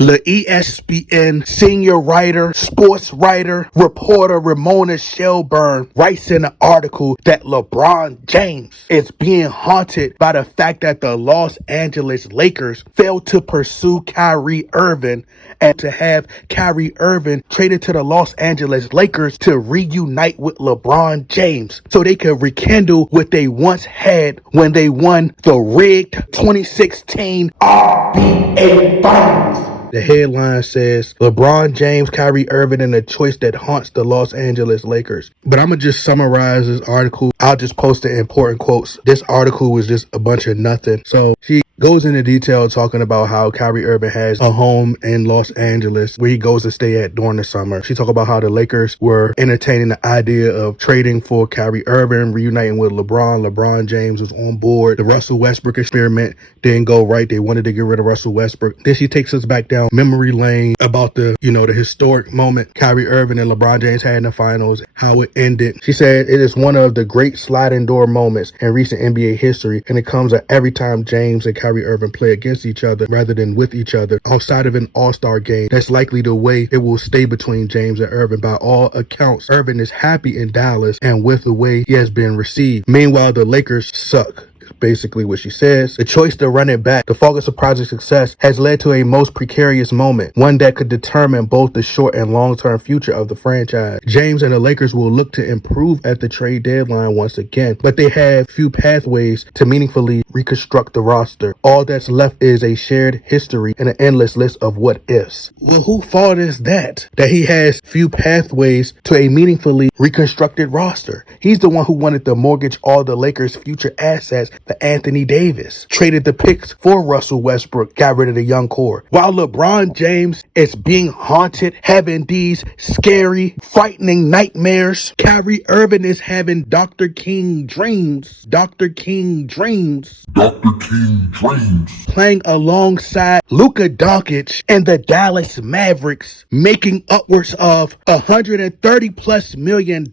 The ESPN senior writer, sports writer, reporter Ramona Shelburne writes in an article that LeBron James is being haunted by the fact that the Los Angeles Lakers failed to pursue Kyrie Irving and to have Kyrie Irving traded to the Los Angeles Lakers to reunite with LeBron James so they could rekindle what they once had when they won the rigged 2016 NBA Finals. The headline says, LeBron James, Kyrie Irving, and a choice that haunts the Los Angeles Lakers. But I'm going to just summarize this article. I'll just post the important quotes. This article was just a bunch of nothing. So she goes into detail talking about how Kyrie Irving has a home in Los Angeles where he goes to stay at during the summer. She talked about how the Lakers were entertaining the idea of trading for Kyrie Irving, reuniting with LeBron. LeBron James was on board. The Russell Westbrook experiment didn't go right. They wanted to get rid of Russell Westbrook. Then she takes us back down memory lane about the historic moment Kyrie Irving and LeBron James had in the finals, how it ended. She said it is one of the great sliding door moments in recent NBA history, and it comes at every time James and Kyrie Irving play against each other rather than with each other outside of an all-star game. That's likely the way it will stay between James and Irving. By all accounts, Irving is happy in Dallas and with the way he has been received. Meanwhile, the Lakers suck. Basically what she says. The choice to run it back, the focus of Project Success, has led to a most precarious moment, one that could determine both the short and long-term future of the franchise. James and the Lakers will look to improve at the trade deadline once again, but they have few pathways to meaningfully reconstruct the roster. All that's left is a shared history and an endless list of what ifs. Well, whose fault is that? That he has few pathways to a meaningfully reconstructed roster. He's the one who wanted to mortgage all the Lakers' future assets to Anthony Davis, traded the picks for Russell Westbrook, got rid of the young core. While LeBron James is being haunted, having these scary, frightening nightmares, Kyrie Irving is having Dr. King dreams. Dr. King dreams. Dr. King dreams. Playing alongside Luka Doncic and the Dallas Mavericks, making upwards of $130+ million,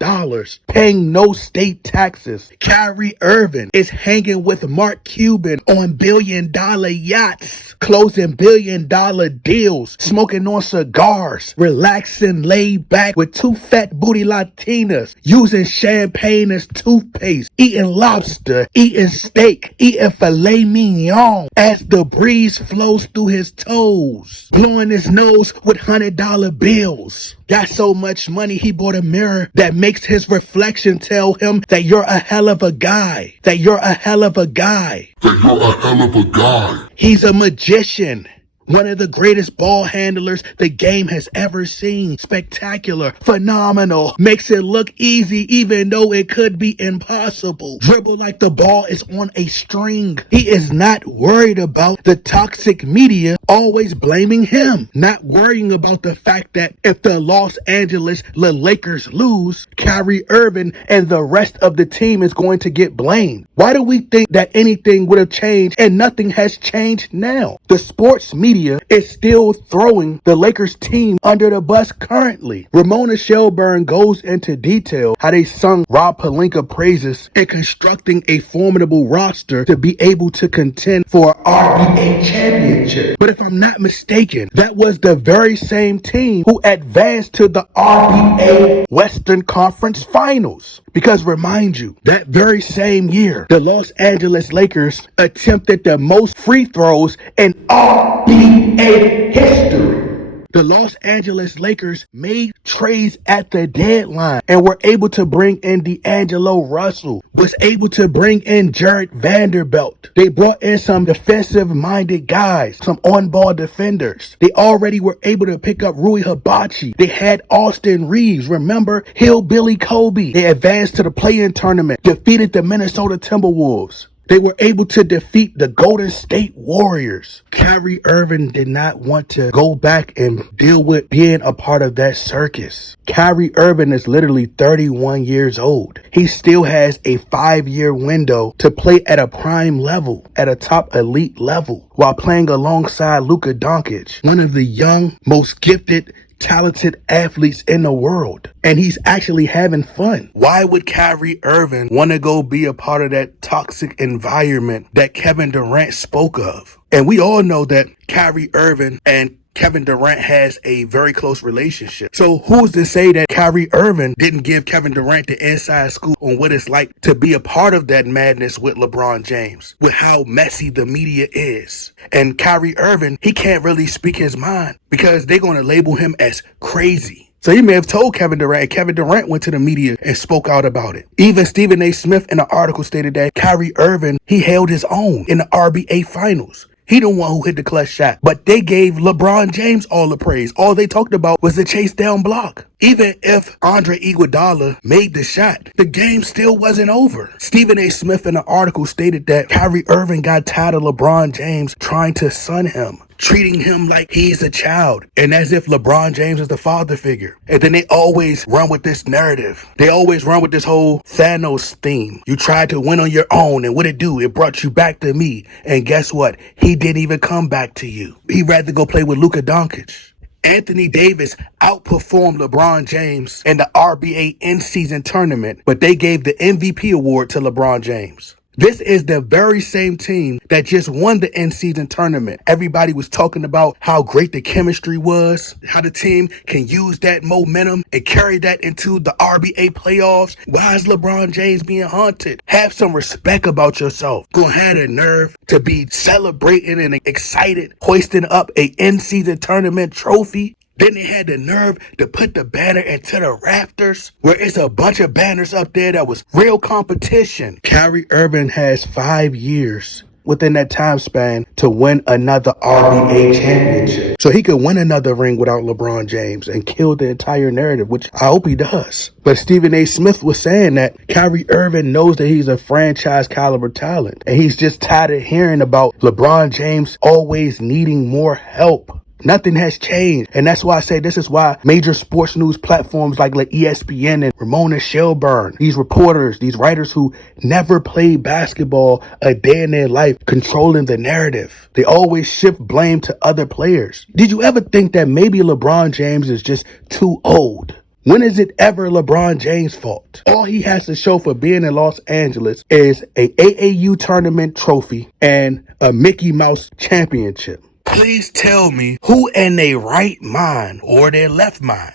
paying no state taxes. Kyrie Irving is hanging with Mark Cuban on billion-dollar yachts, closing billion-dollar deals, smoking on cigars, relaxing, laid back with two fat booty Latinas, using champagne as toothpaste, eating lobster, eating steak, eating filet mignon as the breeze flows through his toes, blowing his nose with $100 bills. Got so much money he bought a mirror that makes his reflection tell him that you're a hell of a guy, that you're a hell of a guy. That you're a hell of a guy. He's a magician. One of the greatest ball handlers the game has ever seen. Spectacular, phenomenal, makes it look easy even though it could be impossible. Dribble like the ball is on a string. He is not worried about the toxic media always blaming him. Not worrying about the fact that if the Los Angeles Lakers lose, Kyrie Irving and the rest of the team is going to get blamed. Why do we think that anything would have changed and nothing has changed now? The sports media is still throwing the Lakers team under the bus currently. Ramona Shelburne goes into detail how they sung Rob Pelinka praises in constructing a formidable roster to be able to contend for an RBA championship. But if I'm not mistaken, that was the very same team who advanced to the RBA Western Conference Finals. Because remind you, that very same year, the Los Angeles Lakers attempted the most free throws in NBA history. The Los Angeles Lakers made trades at the deadline and were able to bring in D'Angelo Russell, was able to bring in Jared Vanderbilt. They brought in some defensive-minded guys, some on-ball defenders. They already were able to pick up Rui Hibachi. They had Austin Reeves. Remember Hillbilly Kobe? They advanced to the play-in tournament, defeated the Minnesota Timberwolves. They were able to defeat the Golden State Warriors. Kyrie Irving did not want to go back and deal with being a part of that circus. Kyrie Irving is literally 31 years old. He still has a 5-year window to play at a prime level, at a top elite level, while playing alongside Luka Doncic, one of the young, most gifted, talented athletes in the world, and he's actually having fun. Why would Kyrie Irving want to go be a part of that toxic environment that Kevin Durant spoke of? And we all know that Kyrie Irving and Kevin Durant has a very close relationship. So who's to say that Kyrie Irving didn't give Kevin Durant the inside scoop on what it's like to be a part of that madness with LeBron James, with how messy the media is? And Kyrie Irving, he can't really speak his mind because they're going to label him as crazy. So he may have told Kevin Durant, and Kevin Durant went to the media and spoke out about it. Even Stephen A. Smith in an article stated that Kyrie Irving, he held his own in the RBA finals. He the one who hit the clutch shot. But they gave LeBron James all the praise. All they talked about was the chase down block. Even if Andre Iguodala made the shot, the game still wasn't over. Stephen A. Smith in an article stated that Kyrie Irving got tired of LeBron James trying to son him, treating him like he's a child, and as if LeBron James is the father figure. And then they always run with this narrative. They always run with this whole Thanos theme. You tried to win on your own, and what it do? It brought you back to me. And guess what? He didn't even come back to you. He'd rather go play with Luka Doncic. Anthony Davis outperformed LeBron James in the RBA in-season tournament, but they gave the MVP award to LeBron James. This is the very same team that just won the in-season tournament. Everybody was talking about how great the chemistry was, how the team can use that momentum and carry that into the RBA playoffs. Why is LeBron James being haunted? Have some respect about yourself. Gonna have the nerve to be celebrating and excited, hoisting up a in-season tournament trophy. Then they had the nerve to put the banner into the rafters, where it's a bunch of banners up there that was real competition. Kyrie Irving has 5 years within that time span to win another RBA championship. So he could win another ring without LeBron James and kill the entire narrative, which I hope he does. But Stephen A. Smith was saying that Kyrie Irving knows that he's a franchise caliber talent, and he's just tired of hearing about LeBron James always needing more help. Nothing has changed. And that's why I say this is why major sports news platforms like ESPN and Ramona Shelburne, these reporters, these writers who never played basketball a day in their life, controlling the narrative. They always shift blame to other players. Did you ever think that maybe LeBron James is just too old? When is it ever LeBron James' fault? All he has to show for being in Los Angeles is a AAU tournament trophy and a Mickey Mouse championship. Please tell me who in their right mind or their left mind,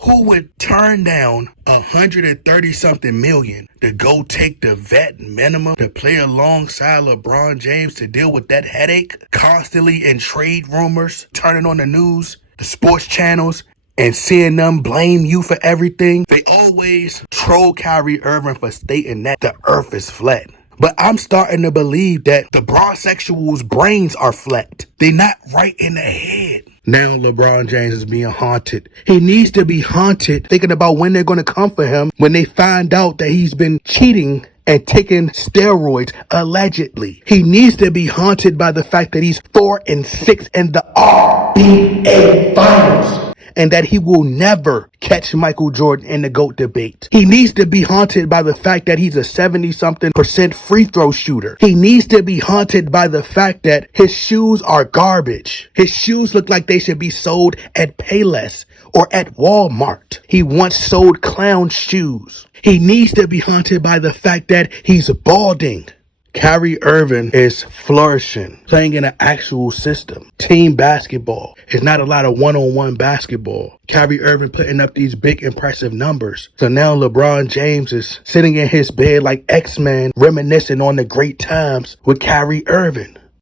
who would turn down 130 something million to go take the vet minimum to play alongside LeBron James to deal with that headache constantly in trade rumors, turning on the news, the sports channels, and seeing them blame you for everything? They always troll Kyrie Irving for stating that the earth is flat. But I'm starting to believe that the bronsexuals' brains are flat. They're not right in the head. Now LeBron James is being haunted. He needs to be haunted thinking about when they're going to come for him when they find out that he's been cheating and taking steroids, allegedly. He needs to be haunted by the fact that he's 4-6 in the RBA finals, and that he will never catch Michael Jordan in the GOAT debate. He needs to be haunted by the fact that he's a 70-something% free throw shooter. He needs to be haunted by the fact that his shoes are garbage. His shoes look like they should be sold at Payless or at Walmart. He once sold clown shoes. He needs to be haunted by the fact that he's balding. Kyrie Irving is flourishing, playing in an actual system. Team basketball. It's not a lot of one-on-one basketball. Kyrie Irving putting up these big, impressive numbers. So now LeBron James is sitting in his bed like X-Men, reminiscing on the great times with Kyrie Irving.